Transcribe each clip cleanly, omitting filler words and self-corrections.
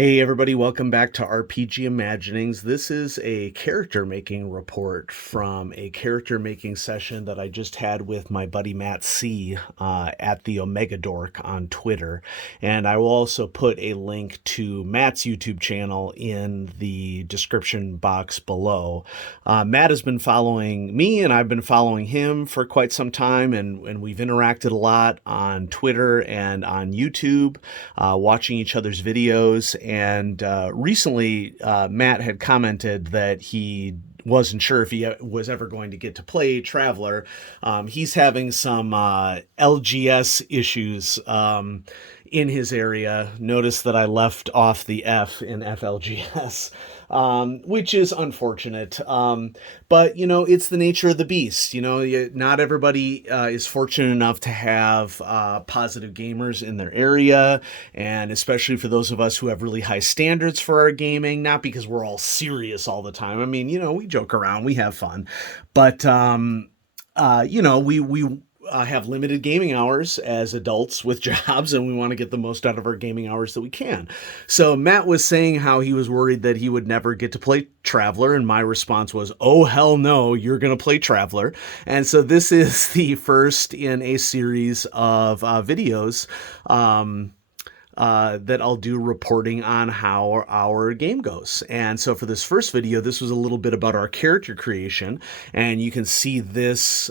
Hey everybody, welcome back to RPG Imaginings. This is a character making report from a character making session that I just had with my buddy Matt C. At the Omega Dork on Twitter. And I will also put a link to Matt's YouTube channel in the description box below. Matt has been following me and I've been following him for quite some time, and we've interacted a lot on Twitter and on YouTube, watching each other's videos. And recently, Matt had commented that he wasn't sure if he was ever going to get to play Traveler. He's having some LGS issues in his area. Notice that I left off the F in FLGS. Which is unfortunate. But, it's the nature of the beast. Not everybody is fortunate enough to have positive gamers in their area, and especially for those of us who have really high standards for our gaming, not because we're all serious all the time. I mean, we joke around, we have fun, but, we have limited gaming hours as adults with jobs, and we want to get the most out of our gaming hours that we can. So Matt was saying how he was worried that he would never get to play Traveler, and my response was, oh hell no, you're going to play Traveler. And so this is the first in a series of videos that I'll do reporting on how our game goes. And so for this first video, this was a little bit about our character creation, and you can see this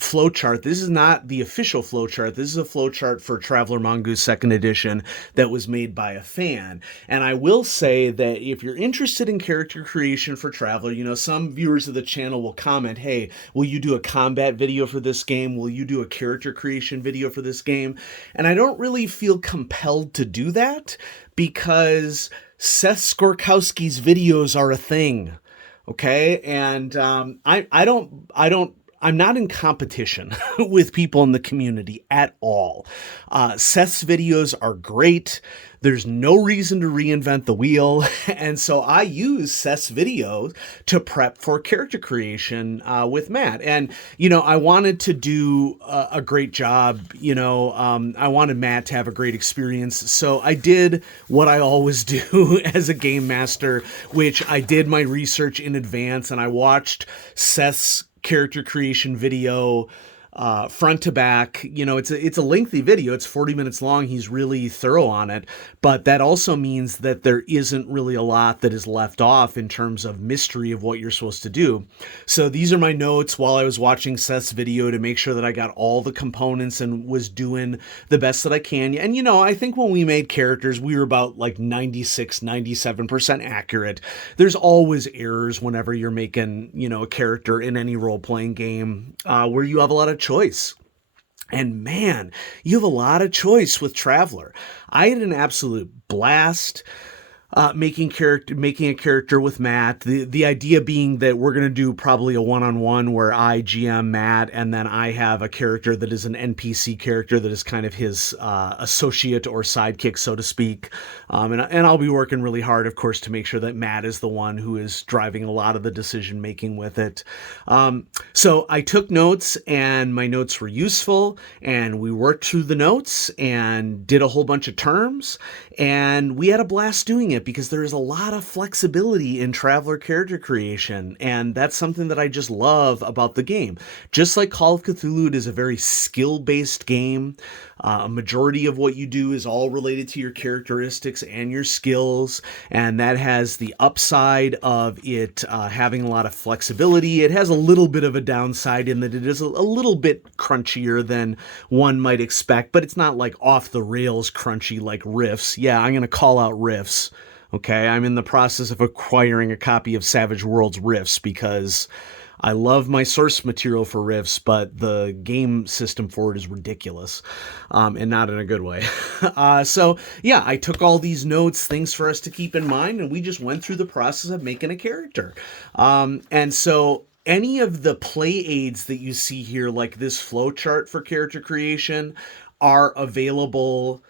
flowchart. This is not the official flowchart. This is a flowchart for Traveler Mongoose 2nd Edition that was made by a fan. And I will say that if you're interested in character creation for Traveler, some viewers of the channel will comment, hey, will you do a combat video for this game? Will you do a character creation video for this game? And I don't really feel compelled to do that because Seth Skorkowski's videos are a thing. Okay. And I'm not in competition with people in the community at all. Seth's videos are great. There's no reason to reinvent the wheel. And so I use Seth's videos to prep for character creation with Matt. And, I wanted to do a great job. I wanted Matt to have a great experience. So I did what I always do as a game master, which I did my research in advance, and I watched Seth's character creation video front to back. It's a lengthy video. It's 40 minutes long. He's really thorough on it, but that also means that there isn't really a lot that is left off in terms of mystery of what you're supposed to do. So these are my notes while I was watching Seth's video to make sure that I got all the components and was doing the best that I can. And I think when we made characters, we were about like 96-97% accurate. There's always errors whenever you're making a character in any role-playing game where you have a lot of choice. And man, you have a lot of choice with Traveler. I had an absolute blast making a character with Matt. The idea being that we're going to do probably a one-on-one where I GM Matt, and then I have a character that is an NPC character that is kind of his associate or sidekick, so to speak. And I'll be working really hard, of course, to make sure that Matt is the one who is driving a lot of the decision making with it. So I took notes, and my notes were useful, and we worked through the notes and did a whole bunch of terms, and we had a blast doing it, because there is a lot of flexibility in Traveler character creation, and that's something that I just love about the game. Just like Call of Cthulhu, it is a very skill-based game. A majority of what you do is all related to your characteristics and your skills, and that has the upside of it having a lot of flexibility. It has a little bit of a downside in that it is a little bit crunchier than one might expect, but it's not like off the rails crunchy like Rifts. Yeah, I'm going to call out Rifts. Okay, I'm in the process of acquiring a copy of Savage Worlds Rifts because I love my source material for Rifts, but the game system for it is ridiculous, and not in a good way. So yeah, I took all these notes, things for us to keep in mind, and we just went through the process of making a character. And so any of the play aids that you see here, like this flowchart for character creation, are available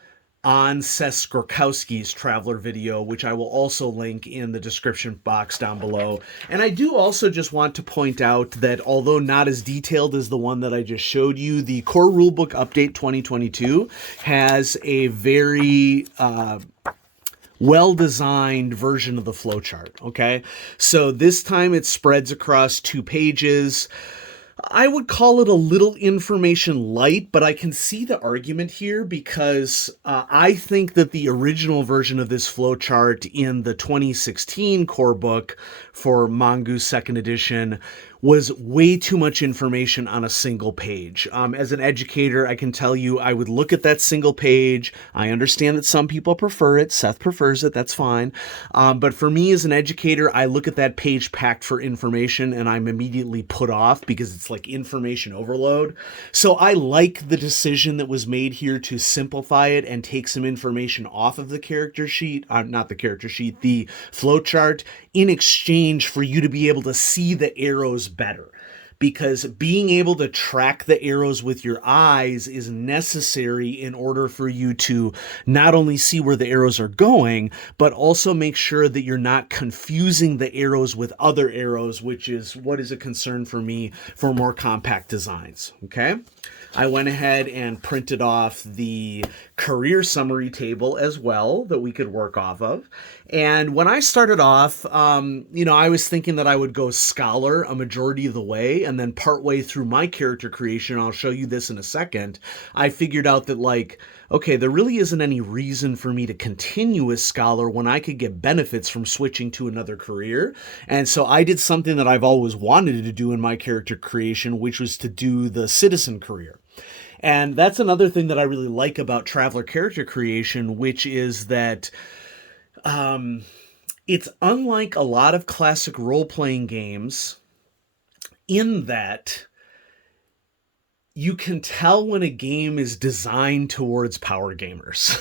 on Seth Skorkowski's Traveler video, which I will also link in the description box down below. And I do also just want to point out that although not as detailed as the one that I just showed you, the Core Rulebook Update 2022 has a very well-designed version of the flowchart, okay? So this time it spreads across 2 pages. I would call it a little information light, but I can see the argument here because I think that the original version of this flowchart in the 2016 core book for Mongoose 2nd edition was way too much information on a single page. As an educator, I can tell you I would look at that single page. I understand that some people prefer it. Seth prefers it. That's fine. But for me as an educator, I look at that page packed for information and I'm immediately put off because it's like information overload. So I like the decision that was made here to simplify it and take some information off of the character sheet, not the character sheet, the flowchart, in exchange for you to be able to see the arrows better. Because being able to track the arrows with your eyes is necessary in order for you to not only see where the arrows are going, but also make sure that you're not confusing the arrows with other arrows, which is what is a concern for me for more compact designs. Okay. I went ahead and printed off the career summary table as well that we could work off of. And when I started off, I was thinking that I would go scholar a majority of the way, and then partway through my character creation, I'll show you this in a second, I figured out that okay, there really isn't any reason for me to continue as scholar when I could get benefits from switching to another career. And so I did something that I've always wanted to do in my character creation, which was to do the citizen career. And that's another thing that I really like about Traveler character creation, which is that it's unlike a lot of classic role-playing games in that you can tell when a game is designed towards power gamers.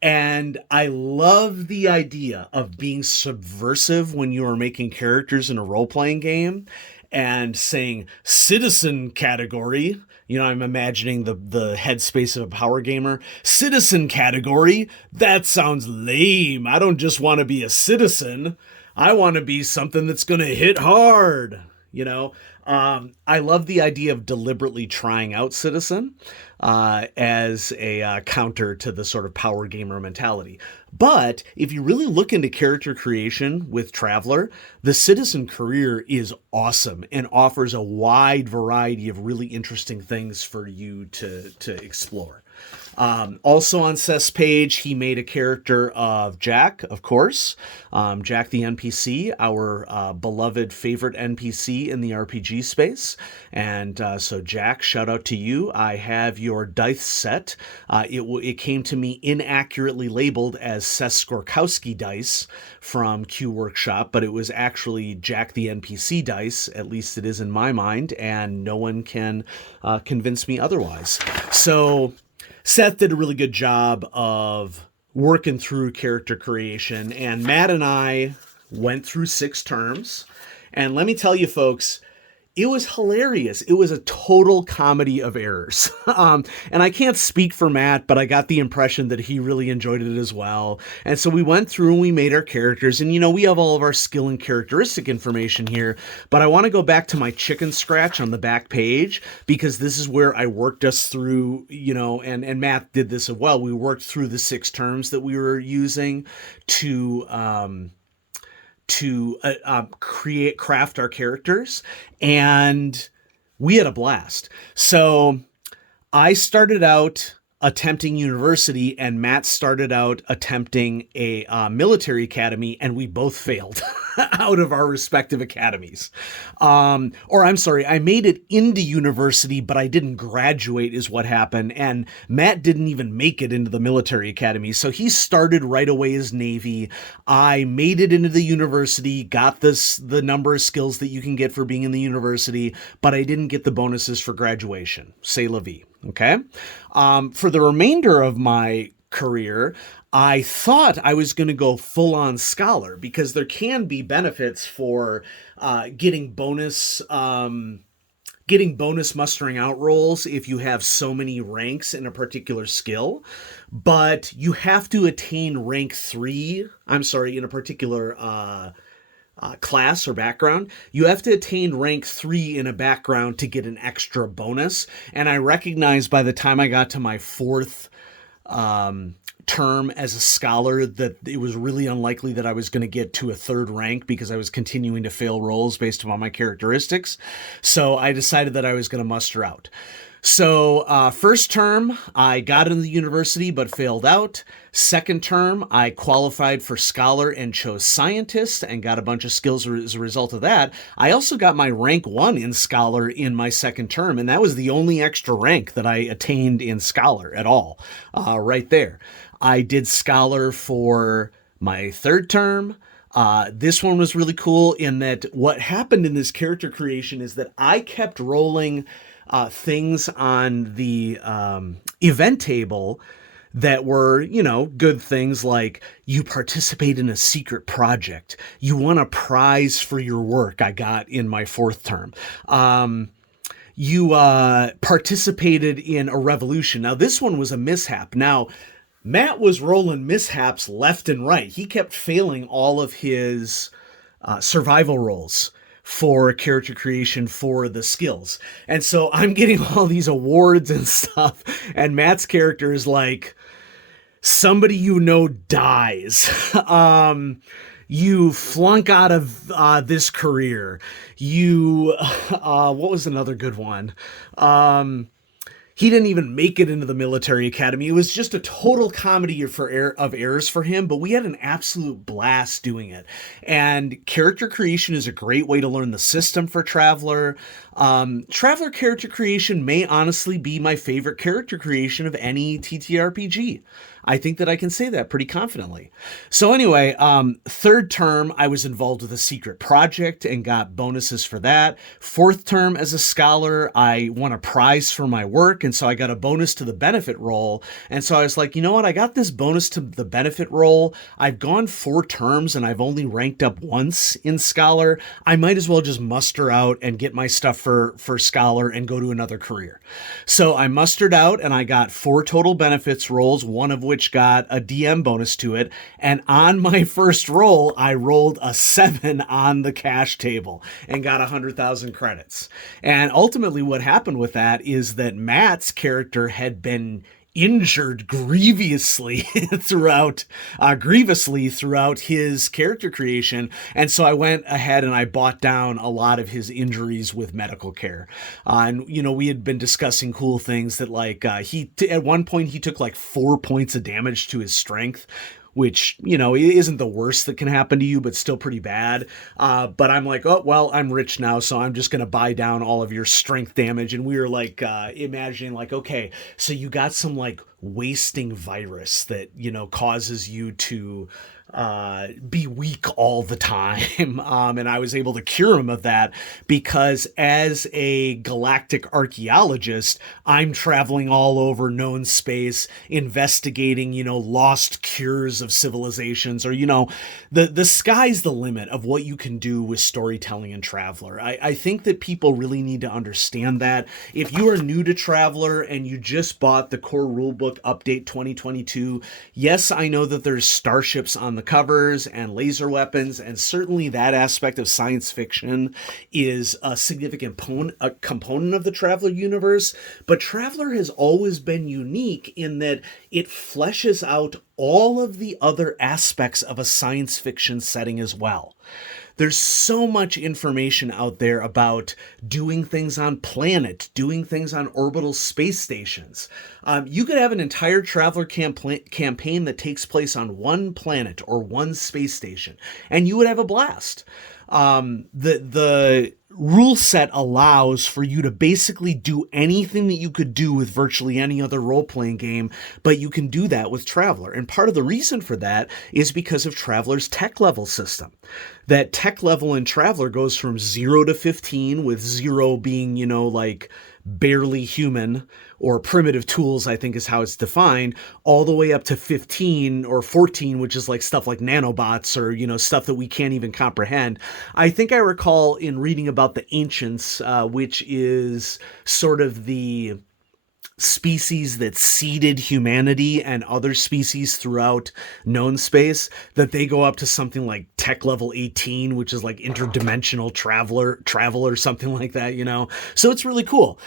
And I love the idea of being subversive when you are making characters in a role-playing game and saying citizen category. I'm imagining the headspace of a power gamer. Citizen category? That sounds lame. I don't just want to be a citizen. I want to be something that's going to hit hard. I love the idea of deliberately trying out citizen as a counter to the sort of power gamer mentality. But if you really look into character creation with Traveler, the citizen career is awesome and offers a wide variety of really interesting things for you to explore. Also on Seth's page, he made a character of Jack, of course. Jack the NPC, our beloved favorite NPC in the RPG space. And so Jack, shout out to you. I have your dice set. It came to me inaccurately labeled as Seth Skorkowski dice from Q Workshop, but it was actually Jack the NPC dice, at least it is in my mind, and no one can convince me otherwise. So Seth did a really good job of working through character creation, and Matt and I went through 6 terms. And let me tell you, folks, it was hilarious. It was a total comedy of errors. And I can't speak for Matt, but I got the impression that he really enjoyed it as well. And so we went through and we made our characters. And, we have all of our skill and characteristic information here. But I want to go back to my chicken scratch on the back page, because this is where I worked us through, and Matt did this as well. We worked through the 6 terms that we were using to craft our characters, and we had a blast. So I started out attempting university, and Matt started out attempting a military academy, and we both failed out of our respective academies. I made it into university, but I didn't graduate is what happened. And Matt didn't even make it into the military academy. So he started right away as Navy. I made it into the university, got the number of skills that you can get for being in the university, but I didn't get the bonuses for graduation. C'est la vie. Okay. For the remainder of my career, I thought I was going to go full on scholar, because there can be benefits for getting bonus mustering out rolls if you have so many ranks in a particular skill, but you have to attain rank 3. In a particular class or background. You have to attain rank 3 in a background to get an extra bonus. And I recognized by the time I got to my 4th term as a scholar that it was really unlikely that I was going to get to a third rank because I was continuing to fail rolls based upon my characteristics. So I decided that I was going to muster out. So, first term, I got into the university but failed out. Second term, I qualified for scholar and chose scientist and got a bunch of skills as a result of that. I also got my rank 1 in scholar in my second term, and that was the only extra rank that I attained in scholar at all, right there. I did scholar for my third term. This one was really cool in that what happened in this character creation is that I kept rolling things on the event table that were, good things like you participate in a secret project. You won a prize for your work I got in my fourth term. You participated in a revolution. Now, this one was a mishap. Now, Matt was rolling mishaps left and right. He kept failing all of his survival rolls for character creation for the skills. And so I'm getting all these awards and stuff, and Matt's character is like, somebody dies. You flunk out of this career. You, what was another good one? He didn't even make it into the military academy. It was just a total comedy of errors for him, but we had an absolute blast doing it. And character creation is a great way to learn the system for Traveler. Traveler character creation may honestly be my favorite character creation of any TTRPG. I think that I can say that pretty confidently. So anyway, third term, I was involved with a secret project and got bonuses for that. Fourth term as a scholar, I won a prize for my work, and so I got a bonus to the benefit roll. And so I was like, you know what? I got this bonus to the benefit roll. I've gone 4 terms and I've only ranked up once in scholar. I might as well just muster out and get my stuff for scholar and go to another career. So I mustered out and I got 4 total benefits rolls, one of which got a DM bonus to it. And on my first roll, I rolled a 7 on the cash table and got 100,000 credits. And ultimately what happened with that is that Matt's character had been injured grievously throughout his character creation, and so I went ahead and I bought down a lot of his injuries with medical care. And we had been discussing cool things that at one point he took like 4 points of damage to his strength, which, isn't the worst that can happen to you, but still pretty bad. But I'm like, oh, well, I'm rich now, so I'm just going to buy down all of your strength damage. And we were like, imagining like, okay, so you got some like wasting virus that, causes you to be weak all the time. And I was able to cure him of that because as a galactic archaeologist, I'm traveling all over known space, investigating, lost cures of civilizations, or, the sky's the limit of what you can do with storytelling and Traveler. I think that people really need to understand that. If you are new to Traveler and you just bought the core rulebook update 2022, yes, I know that there's starships on the covers and laser weapons, and certainly that aspect of science fiction is a significant component of the Traveler universe, but Traveler has always been unique in that it fleshes out all of the other aspects of a science fiction setting as well. There's so much information out there about doing things on planet, doing things on orbital space stations. You could have an entire Traveler campaign that takes place on one planet or one space station, and you would have a blast. The rule set allows for you to basically do anything that you could do with virtually any other role-playing game, but you can do that with Traveler. And part of the reason for that is because of Traveler's tech level system. That tech level in Traveler goes from 0 to 15, with 0 being, barely human or primitive tools, I think is how it's defined, all the way up to 15 or 14, which is like stuff like nanobots or, stuff that we can't even comprehend. I think I recall in reading about the Ancients, which is sort of the species that seeded humanity and other species throughout known space, that they go up to something like tech level 18, which is like interdimensional travel or something like that, you know? So it's really cool.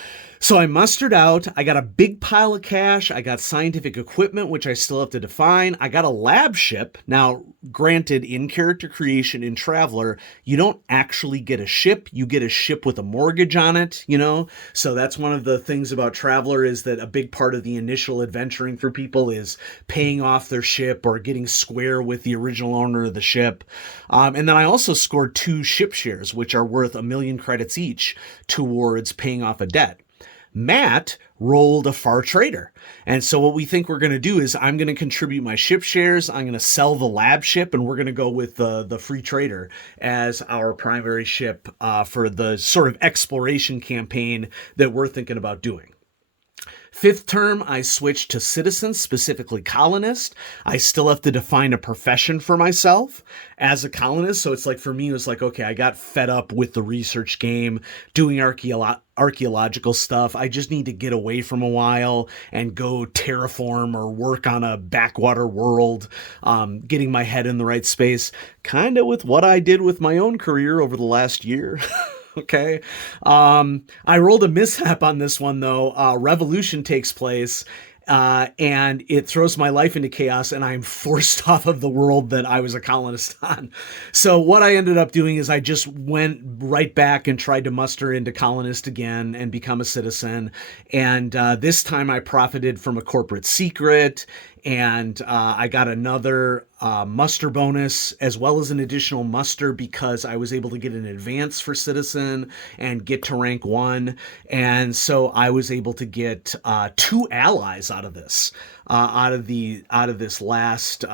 So I mustered out, I got a big pile of cash, I got scientific equipment, which I still have to define. I got a lab ship. Now, granted, in character creation in Traveler, you don't actually get a ship, you get a ship with a mortgage on it, you know? So that's one of the things about Traveler, is that a big part of the initial adventuring for people is paying off their ship or getting square with the original owner of the ship. And then I also scored 2 ship shares, which are worth 1,000,000 credits each towards paying off a debt. Matt rolled a Far Trader. And so what we think we're going to do is I'm going to contribute my ship shares. I'm going to sell the lab ship, and we're going to go with the free trader as our primary ship for the sort of exploration campaign that we're thinking about doing. 5th term, I switched to citizen, specifically colonist. I still have to define a profession for myself as a colonist. So it's like, for me, it was like, okay, I got fed up with the research game, doing archaeological stuff. I just need to get away from a while and go terraform or work on a backwater world, getting my head in the right space, kind of with what I did with my own career over the last year. Okay. I rolled a mishap on this one, though. Revolution takes place, and it throws my life into chaos, and I'm forced off of the world that I was a colonist on. So what I ended up doing is I just went right back and tried to muster into colonist again and become a citizen. And this time I profited from a corporate secret, and I got another muster bonus as well as an additional muster because I was able to get an advance for citizen and get to rank 1. And so I was able to get 2 allies out of this, out of this last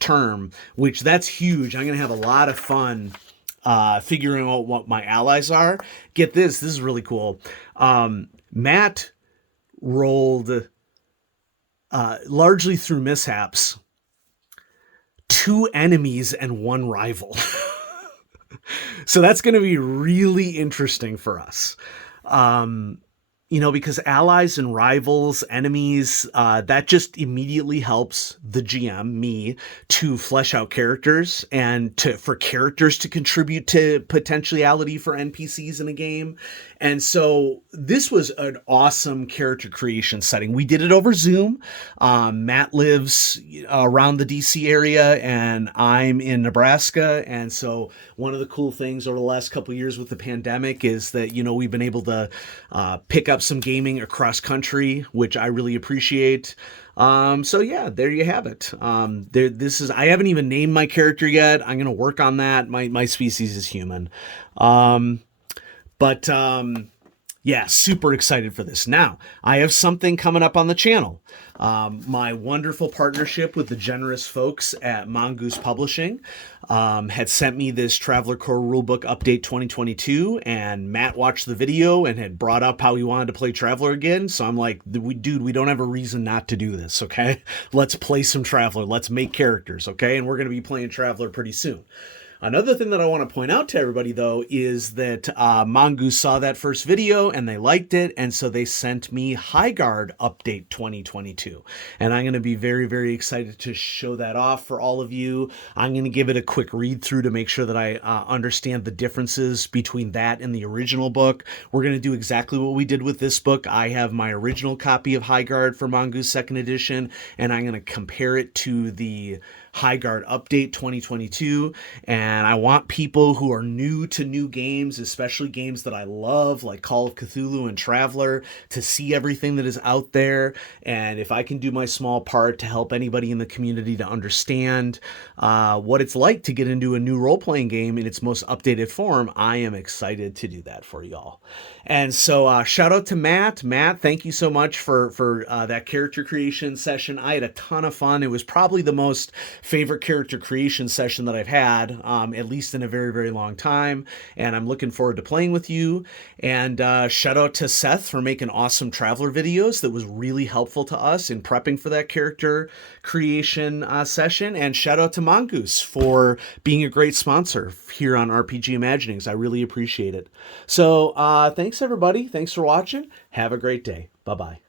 term, which that's huge. I'm going to have a lot of fun figuring out what my allies are. Get this is really cool. Matt rolled largely through mishaps 2 enemies and 1 rival. So that's going to be really interesting for us. You know, because allies and rivals, enemies, that just immediately helps the GM, me, to flesh out characters and for characters to contribute to potentiality for NPCs in a game. And so this was an awesome character creation setting. We did it over Zoom. Matt lives around the DC area and I'm in Nebraska. And so one of the cool things over the last couple of years with the pandemic is that, you know, we've been able to pick up some gaming across country, which I really appreciate. So yeah, there you have it. I haven't even named my character yet. I'm going to work on that. My species is human. But yeah, super excited for this. Now, I have something coming up on the channel. My wonderful partnership with the generous folks at Mongoose Publishing had sent me this Traveler Core Rulebook Update 2022, and Matt watched the video and had brought up how he wanted to play Traveler again. So I'm like, dude, we don't have a reason not to do this, okay? Let's play some Traveler. Let's make characters, okay? And we're going to be playing Traveler pretty soon. Another thing that I want to point out to everybody, though, is that Mongoose saw that first video and they liked it, and so they sent me Highguard Update 2022. And I'm going to be very, very excited to show that off for all of you. I'm going to give it a quick read through to make sure that I understand the differences between that and the original book. We're going to do exactly what we did with this book. I have my original copy of Highguard for Mongoose 2nd edition, and I'm going to compare it to the Highguard Update 2022, and I want people who are new to new games, especially games that I love like Call of Cthulhu and Traveler, to see everything that is out there. And if I can do my small part to help anybody in the community to understand what it's like to get into a new role-playing game in its most updated form, I am excited to do that for y'all. And so shout out to Matt. Matt, thank you so much for that character creation session. I had a ton of fun. It was probably the most favorite character creation session that I've had, at least in a very, very long time. And I'm looking forward to playing with you. And shout out to Seth for making awesome Traveler videos that was really helpful to us in prepping for that character creation session. And shout out to Mongoose for being a great sponsor here on RPG Imaginings. I really appreciate it. So thanks, everybody. Thanks for watching. Have a great day. Bye-bye.